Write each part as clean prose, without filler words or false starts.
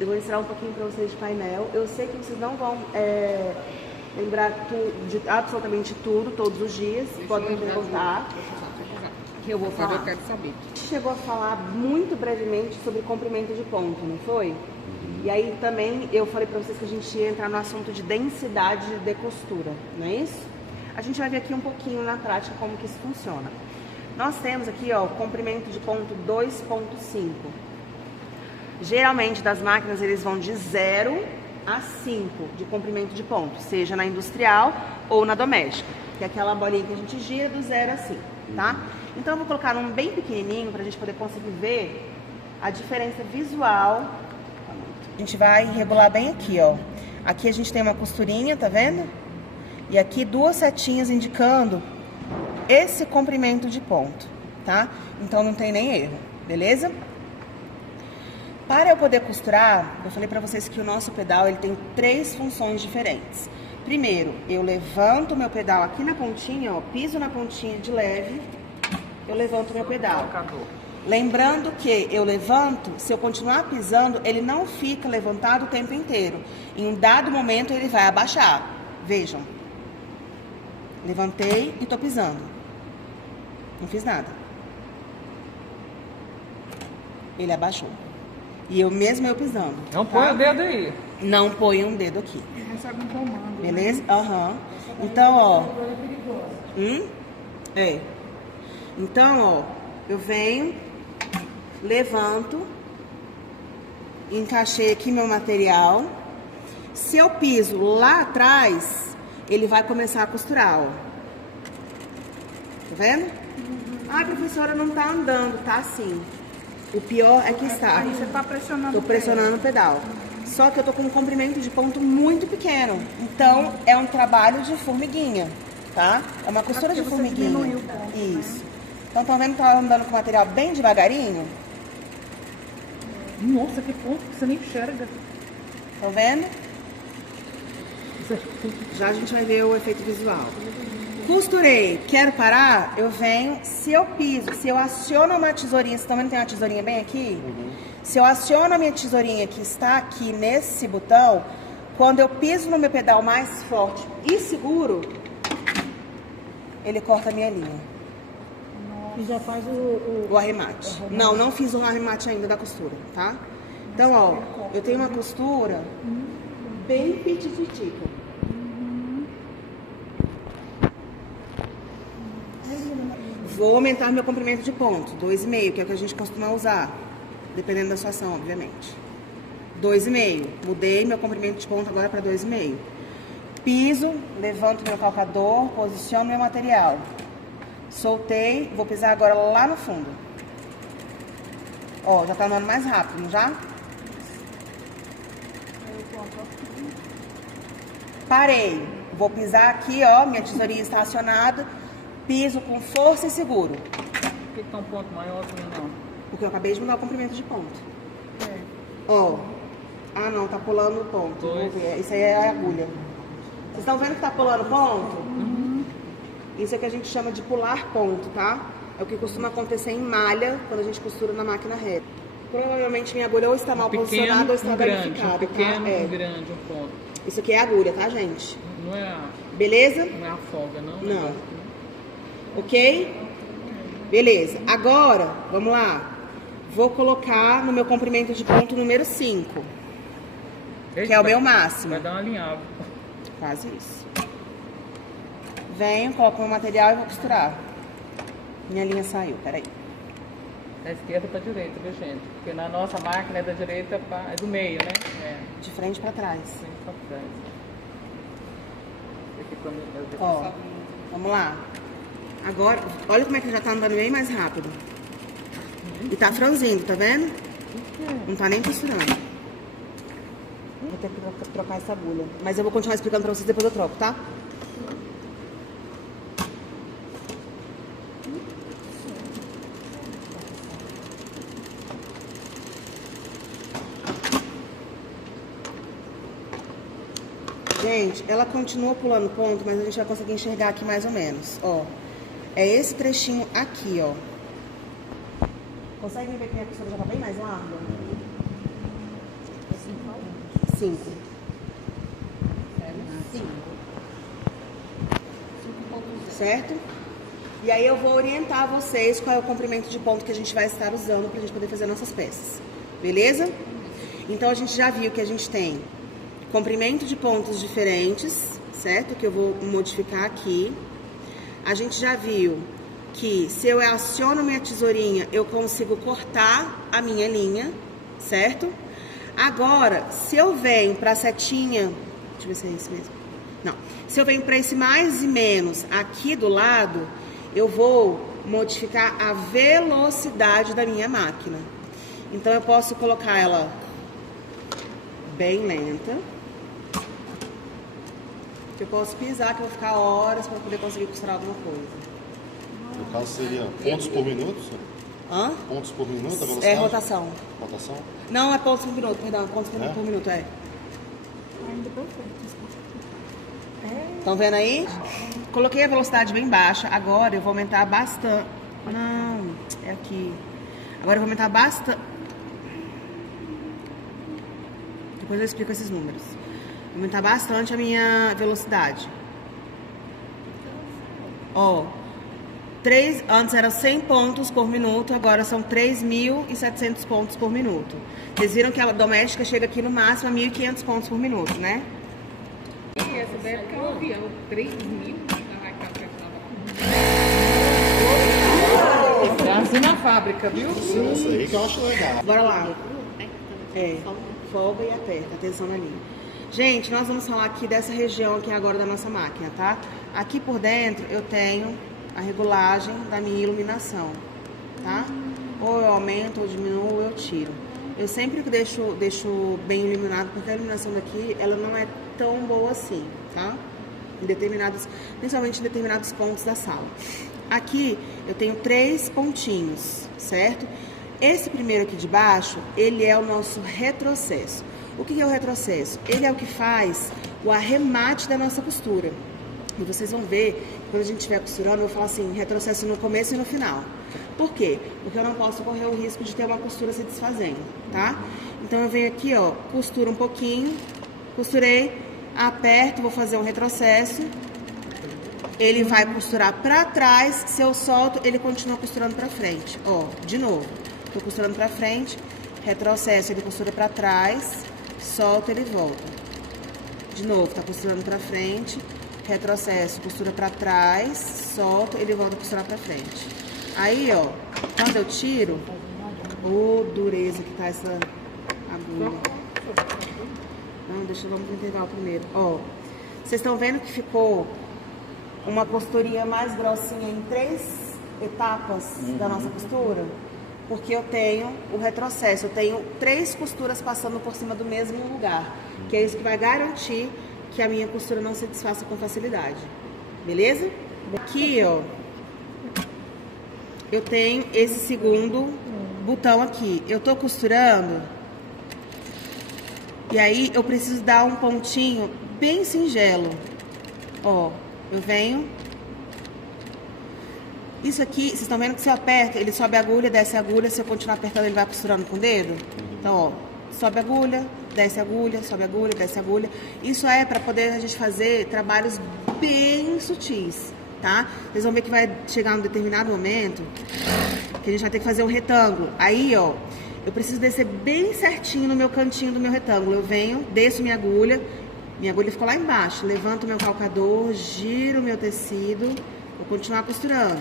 eu vou ensinar um pouquinho para vocês de painel. Eu sei que vocês não vão lembrar de absolutamente tudo, todos os dias. Podem me perguntar, que eu vou falar. Eu quero saber. Chegou a falar muito brevemente sobre comprimento de ponto, não foi? E aí também eu falei para vocês que a gente ia entrar no assunto de densidade de costura, não é isso? A gente vai ver aqui um pouquinho na prática como que isso funciona. Nós temos aqui, ó, o comprimento de ponto 2.5. Geralmente das máquinas eles vão de 0 a 5 de comprimento de ponto, seja na industrial ou na doméstica, que é aquela bolinha que a gente gira do 0 a 5, tá? Então eu vou colocar num bem pequenininho para a gente poder conseguir ver a diferença visual. A gente vai regular bem aqui, ó. Aqui a gente tem uma costurinha, tá vendo? E aqui duas setinhas indicando esse comprimento de ponto, tá? Então não tem nem erro, beleza? Para eu poder costurar, eu falei pra vocês que o nosso pedal ele tem 3 funções diferentes. Primeiro, eu levanto o meu pedal aqui na pontinha, ó, piso na pontinha de leve, eu levanto o meu pedal. Lembrando que eu levanto, se eu continuar pisando, ele não fica levantado o tempo inteiro. Em um dado momento ele vai abaixar. Vejam. Levantei e tô pisando. Não fiz nada. Ele abaixou. E eu mesmo pisando. Não põe o dedo aí. Não põe um dedo aqui. Recebe um comando. Beleza? Aham. Então, ó. É. Então, ó, eu venho, levanto, encaixei aqui meu material. Se eu piso lá atrás, ele vai começar a costurar, ó. Tá vendo? Ah, professora, não tá andando, tá sim. O pior é que está. Aí você tá pressionando. Tô pressionando o pedal. Só que eu tô com um comprimento de ponto muito pequeno. Então, é um trabalho de formiguinha, tá? É uma costura de formiguinha. O ponto, isso. Né? Então, tá vendo que tá andando com o material bem devagarinho? Nossa, que ponto que você nem enxerga. Tá vendo? Já a gente vai ver o efeito visual. Costurei, quero parar, eu venho, se eu piso, se eu aciono uma tesourinha, você também tem uma tesourinha bem aqui? Se eu aciono a minha tesourinha que está aqui nesse botão, quando eu piso no meu pedal mais forte e seguro, ele corta a minha linha. E já faz O arremate. Não, não fiz o arremate ainda da costura, tá? Então, ó, eu tenho uma costura bem pititica. Vou aumentar meu comprimento de ponto, 2,5, que é o que a gente costuma usar, dependendo da sua ação, obviamente. 2,5. Mudei meu comprimento de ponto agora para 2,5. Piso, levanto meu calcador, posiciono meu material. Soltei, vou pisar agora lá no fundo. Ó, já tá andando mais rápido, não já? Parei. Vou pisar aqui, ó, minha tesourinha está acionada. Piso com força e seguro. Por que tá um ponto maior também não? Porque eu acabei de mudar o comprimento de ponto. Ó. Ah, não, tá pulando o ponto. Vamos ver. Isso aí é a agulha. Vocês estão vendo que tá pulando ponto? Isso é que a gente chama de pular ponto, tá? É o que costuma acontecer em malha, quando a gente costura na máquina reta. Provavelmente minha agulha ou está mal posicionada ou está danificada, um pequeno, tá? grande, um ponto. Isso aqui é a agulha, tá, gente? Não é a... Beleza? Não é a folga, não? Não. Ok? Beleza. Agora, vamos lá. Vou colocar no meu comprimento de ponto número 5. Que é o meu máximo. Vai dar uma alinhada. Quase isso. Venho, coloco meu material e vou costurar. Minha linha saiu, peraí. Da esquerda para direita, viu, gente? Porque na nossa máquina é da direita é do meio, né? É. De frente pra trás. Frente pra trás. Aqui quando eu Ó, vamos lá. Agora, olha como é que já tá andando bem mais rápido. E tá franzindo, tá vendo? Não tá nem costurando. Vou ter que trocar essa agulha. Mas eu vou continuar explicando pra vocês, depois eu troco, tá? Gente, ela continua pulando ponto, mas a gente vai conseguir enxergar aqui mais ou menos, ó. É esse trechinho aqui, ó. Conseguem ver que a costura já tá bem mais larga? 5. 5. Certo? E aí eu vou orientar vocês qual é o comprimento de ponto que a gente vai estar usando pra gente poder fazer nossas peças. Beleza? Então a gente já viu que a gente tem comprimento de pontos diferentes, certo? Que eu vou modificar aqui. A gente já viu que se eu aciono minha tesourinha, eu consigo cortar a minha linha, certo? Agora, se eu venho pra setinha, deixa eu ver se é isso mesmo. Não. Se eu venho para esse mais e menos aqui do lado, eu vou modificar a velocidade da minha máquina. Então, eu posso colocar ela bem lenta. Eu posso pisar, que eu vou ficar horas para poder conseguir costurar alguma coisa. No caso seria pontos por minuto? Hã? Pontos por minuto, a velocidade? É rotação. Rotação? Não, é pontos por minuto, perdão. Pontos por, É? por minuto, é. Ainda perfeito. Estão vendo aí? Coloquei a velocidade bem baixa. Agora eu vou aumentar bastante. Não, é aqui. Agora eu vou aumentar bastante. Depois eu explico esses números. Vou aumentar bastante a minha velocidade. Ó, antes era 100 pontos por minuto, agora são 3.700 pontos por minuto. Vocês viram que a doméstica chega aqui no máximo a 1.500 pontos por minuto, né? E essa deve que é um avião, 3.000. É assim na fábrica, viu? Isso aí que eu acho legal. Bora lá. É, folga e aperta, atenção na linha. Gente, nós vamos falar aqui dessa região aqui agora da nossa máquina, tá? Aqui por dentro eu tenho a regulagem da minha iluminação, tá? Ou eu aumento, ou diminuo, ou eu tiro. Eu sempre deixo bem iluminado, porque a iluminação daqui, ela não é tão boa assim, tá? Principalmente em determinados pontos da sala. Aqui eu tenho 3 pontinhos, certo? Esse primeiro aqui de baixo, ele é o nosso retrocesso. O que é o retrocesso? Ele é o que faz o arremate da nossa costura. E vocês vão ver, quando a gente estiver costurando, eu vou falar assim, retrocesso no começo e no final. Por quê? Porque eu não posso correr o risco de ter uma costura se desfazendo, tá? Então eu venho aqui, ó, costuro um pouquinho, costurei, aperto, vou fazer um retrocesso. Ele vai costurar pra trás, se eu solto, ele continua costurando pra frente. Ó, de novo, tô costurando pra frente, retrocesso, ele costura pra trás, solta, ele volta. De novo, tá costurando pra frente, retrocesso, costura pra trás, solta, ele volta a costurar pra frente. Aí, ó, quando eu tiro, dureza que tá essa agulha. Não, vamos no intervalo primeiro. Ó, vocês estão vendo que ficou uma costurinha mais grossinha em 3 etapas da nossa costura? Porque eu tenho o retrocesso, eu tenho 3 costuras passando por cima do mesmo lugar, que é isso que vai garantir que a minha costura não se desfaça com facilidade, beleza? Aqui, ó, eu tenho esse segundo botão aqui, eu tô costurando, e aí eu preciso dar um pontinho bem singelo, ó, eu venho. Isso aqui, vocês estão vendo que se eu aperto, ele sobe a agulha, desce a agulha. Se eu continuar apertando, ele vai costurando com o dedo. Então, ó, sobe a agulha, desce a agulha, sobe a agulha, desce a agulha. Isso é para poder a gente fazer trabalhos bem sutis, tá? Vocês vão ver que vai chegar um determinado momento que a gente vai ter que fazer um retângulo. Aí, ó, eu preciso descer bem certinho no meu cantinho do meu retângulo. Eu venho, desço minha agulha ficou lá embaixo. Levanto o meu calcador, giro o meu tecido. Vou continuar costurando.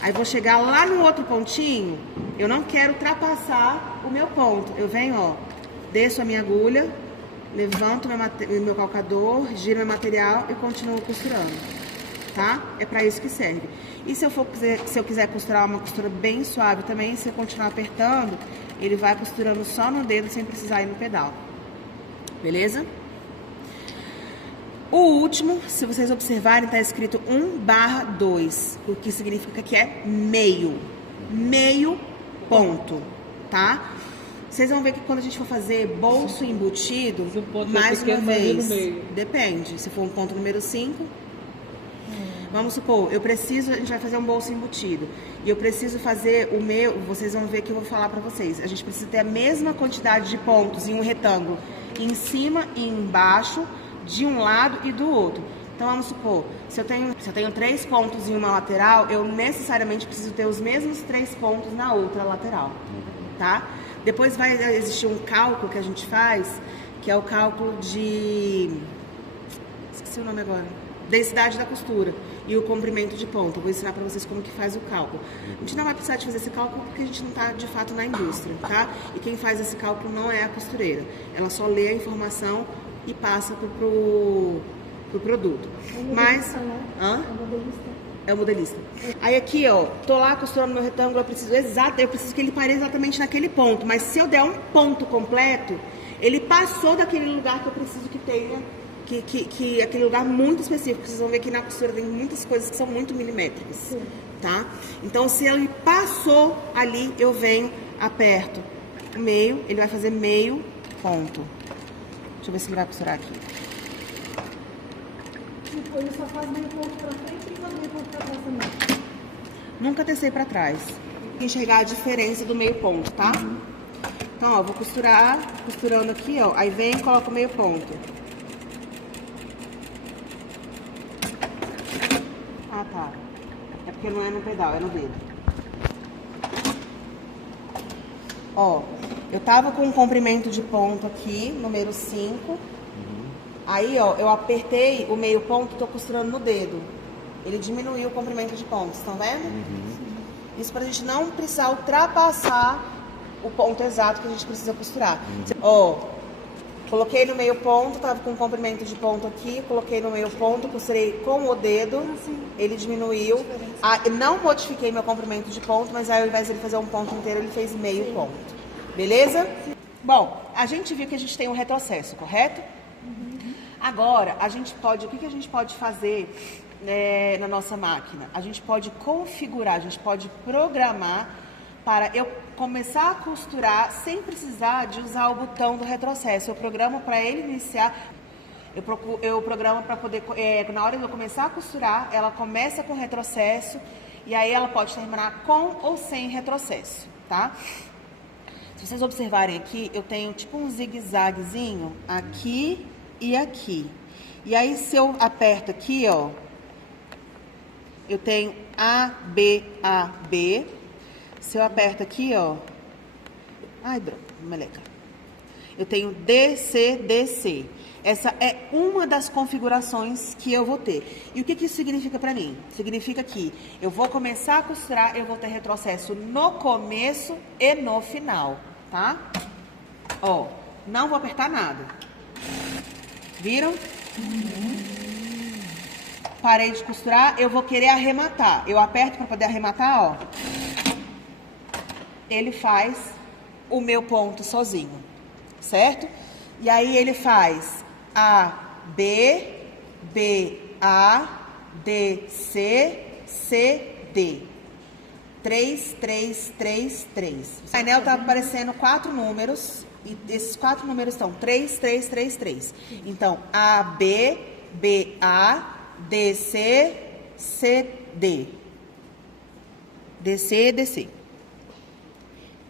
Aí vou chegar lá no outro pontinho. Eu não quero ultrapassar o meu ponto. Eu venho, ó, desço a minha agulha, levanto o meu calcador, giro meu material e continuo costurando, tá? É pra isso que serve. E se eu quiser costurar uma costura bem suave também, se eu continuar apertando, ele vai costurando só no dedo sem precisar ir no pedal. Beleza? O último, se vocês observarem, está escrito 1/2, o que significa que é meio ponto, tá? Vocês vão ver que quando a gente for fazer bolso embutido, mais uma vez, depende, se for um ponto número 5, Vamos supor, a gente vai fazer um bolso embutido. E eu preciso fazer o meu, vocês vão ver que eu vou falar pra vocês. A gente precisa ter a mesma quantidade de pontos em um retângulo, em cima e embaixo, de um lado e do outro. Então vamos supor, se eu tenho 3 pontos em uma lateral, eu necessariamente preciso ter os mesmos 3 pontos na outra lateral, tá? Depois vai existir um cálculo que a gente faz, que é o cálculo de... esqueci o nome agora. Densidade da costura e o comprimento de ponta. Eu vou ensinar pra vocês como que faz o cálculo. A gente não vai precisar de fazer esse cálculo porque a gente não tá, de fato, na indústria, tá? E quem faz esse cálculo não é a costureira. Ela só lê a informação e passa pro produto. Mas... hã? É o modelista. Aí aqui, ó, tô lá costurando meu retângulo, eu preciso que ele pare exatamente naquele ponto. Mas se eu der um ponto completo, ele passou daquele lugar que eu preciso que tenha, que aquele lugar muito específico. Vocês vão ver que na costura tem muitas coisas que são muito milimétricas, tá? Então, se ele passou ali, eu venho, aperto o meio, ele vai fazer meio ponto. Deixa eu ver se ele vai costurar aqui. Tipo, ele só faz meio ponto pra frente e faz meio ponto pra trás também. Nunca tecei pra trás. Enxergar a diferença do meio ponto, tá? Então, ó, vou costurando aqui, ó. Aí vem e coloco meio ponto. Ah, tá. É porque não é no pedal, é no dedo. Ó, eu tava com um comprimento de ponto aqui, número 5. Aí, ó, eu apertei o meio ponto, tô costurando no dedo. Ele diminuiu o comprimento de pontos, estão vendo? Isso pra gente não precisar ultrapassar o ponto exato que a gente precisa costurar. Ó, coloquei no meio ponto, tava com um comprimento de ponto aqui, coloquei no meio ponto, costurei com o dedo, ele diminuiu. Não modifiquei meu comprimento de ponto, mas aí ao invés de ele fazer um ponto inteiro, ele fez meio ponto. Beleza? Bom, a gente viu que a gente tem um retrocesso, correto? Agora, o que a gente pode fazer na nossa máquina? A gente pode configurar, a gente pode programar para eu começar a costurar sem precisar de usar o botão do retrocesso. Eu programo para ele iniciar, eu programo para poder, na hora de eu começar a costurar, ela começa com retrocesso e aí ela pode terminar com ou sem retrocesso, tá? Se vocês observarem aqui, eu tenho tipo um zigue-zaguezinho aqui e aqui. E aí, se eu aperto aqui, ó, eu tenho A, B, A, B. Se eu aperto aqui, ó, ai, meleca. Eu tenho D, C, D, C. Essa é uma das configurações que eu vou ter. E o que isso significa pra mim? Significa que eu vou começar a costurar, eu vou ter retrocesso no começo e no final, tá? Ó, não vou apertar nada. Viram? Parei de costurar, eu vou querer arrematar. Eu aperto para poder arrematar, ó. Ele faz o meu ponto sozinho, certo? E aí ele faz A, B, B, A, D, C, C, D. 3, 3, 3, 3. O painel tá aparecendo 4 números. E esses 4 números estão 3, 3, 3, 3. Então, A, B, B, A, D, C, C, D. D, C, D, C.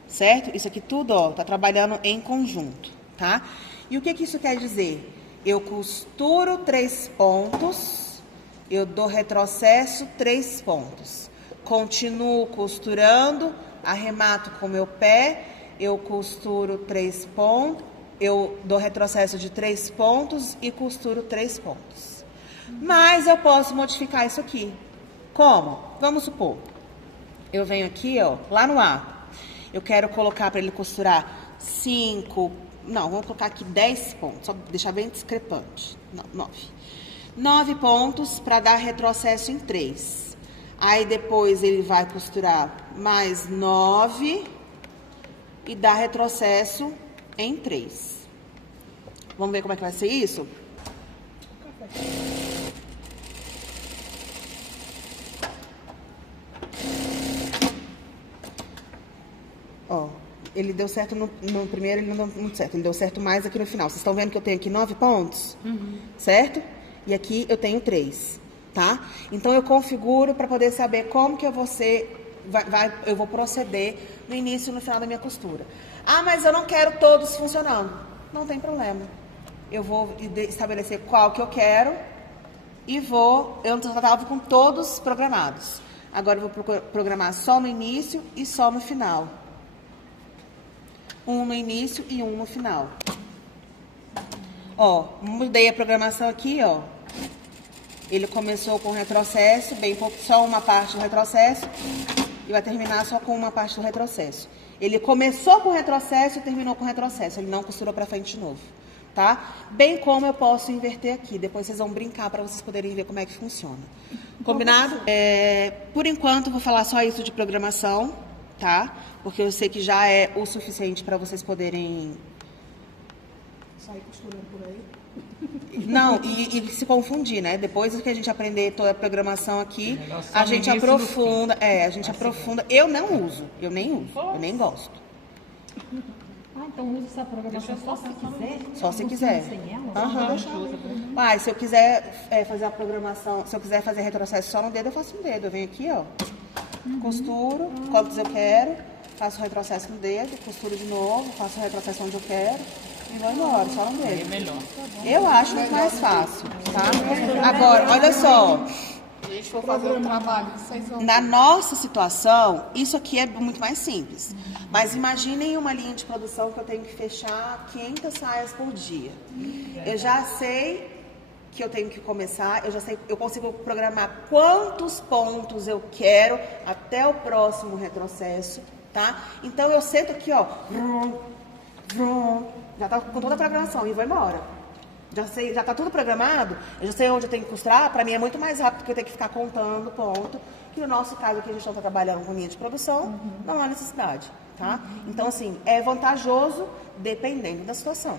Certo? Isso aqui tudo, ó, tá trabalhando em conjunto, tá? E o que isso quer dizer? Eu costuro 3 pontos, eu dou retrocesso 3 pontos. Continuo costurando, arremato com o meu pé, eu costuro 3 pontos, eu dou retrocesso de 3 pontos e costuro 3 pontos. Mas eu posso modificar isso aqui. Como? Vamos supor, eu venho aqui, ó, lá no A. Eu quero colocar para ele costurar 5, não, vamos colocar aqui 10 pontos, só deixar bem discrepante. Não, 9. 9 pontos para dar retrocesso em 3. Aí depois ele vai costurar mais 9 e dar retrocesso em 3. Vamos ver como é que vai ser isso? Ó, ele deu certo no primeiro, ele não deu muito certo. Ele deu certo mais aqui no final. Vocês estão vendo que eu tenho aqui 9 pontos? Certo? E aqui eu tenho 3. tá? Então eu configuro para poder saber como que eu vou proceder no início e no final da minha costura. Ah, mas eu não quero todos funcionando. Não tem problema. Eu vou estabelecer qual que eu quero e eu estava com todos programados. Agora eu vou programar só no início e só no final. Um no início e um no final. Ó, mudei a programação aqui, ó. Ele começou com retrocesso, bem pouco, só uma parte do retrocesso, e vai terminar só com uma parte do retrocesso. Ele começou com retrocesso e terminou com retrocesso, ele não costurou para frente de novo, tá? Bem como eu posso inverter aqui, depois vocês vão brincar para vocês poderem ver como é que funciona. Combinado? Por enquanto, vou falar só isso de programação, tá? Porque eu sei que já é o suficiente para vocês poderem... Sair costurando por aí. Não, e se confundir, né? Depois que a gente aprender toda a programação aqui, a gente início e no aprofunda. A gente aprofunda. Eu não uso, eu nem uso, eu nem gosto. Ah, então usa essa programação só se quiser? Só se Não quiser. Sem ela? Mas se eu quiser fazer a programação, se eu quiser fazer retrocesso só no dedo, eu faço no dedo. Eu venho aqui, ó, costuro quantos eu quero, faço retrocesso no dedo, costuro de novo, faço retrocesso onde eu quero. E vou embora, só no É dedo. melhor. Eu acho muito mais fácil, tá? Agora, olha só. A gente for fazer um trabalho de 6 horas. Na nossa situação, isso aqui é muito mais simples. Mas imaginem uma linha de produção que eu tenho que fechar 500 saias por dia. Eu já sei que eu tenho que começar, eu consigo programar quantos pontos eu quero até o próximo retrocesso, tá? Então eu sento aqui, ó, já tá com toda a programação e vou embora. Já tá tudo programado, eu já sei onde eu tenho que costurar, para mim é muito mais rápido que eu ter que ficar contando ponto, que no nosso caso aqui a gente está trabalhando com linha de produção, não há necessidade, tá? Então assim, é vantajoso dependendo da situação.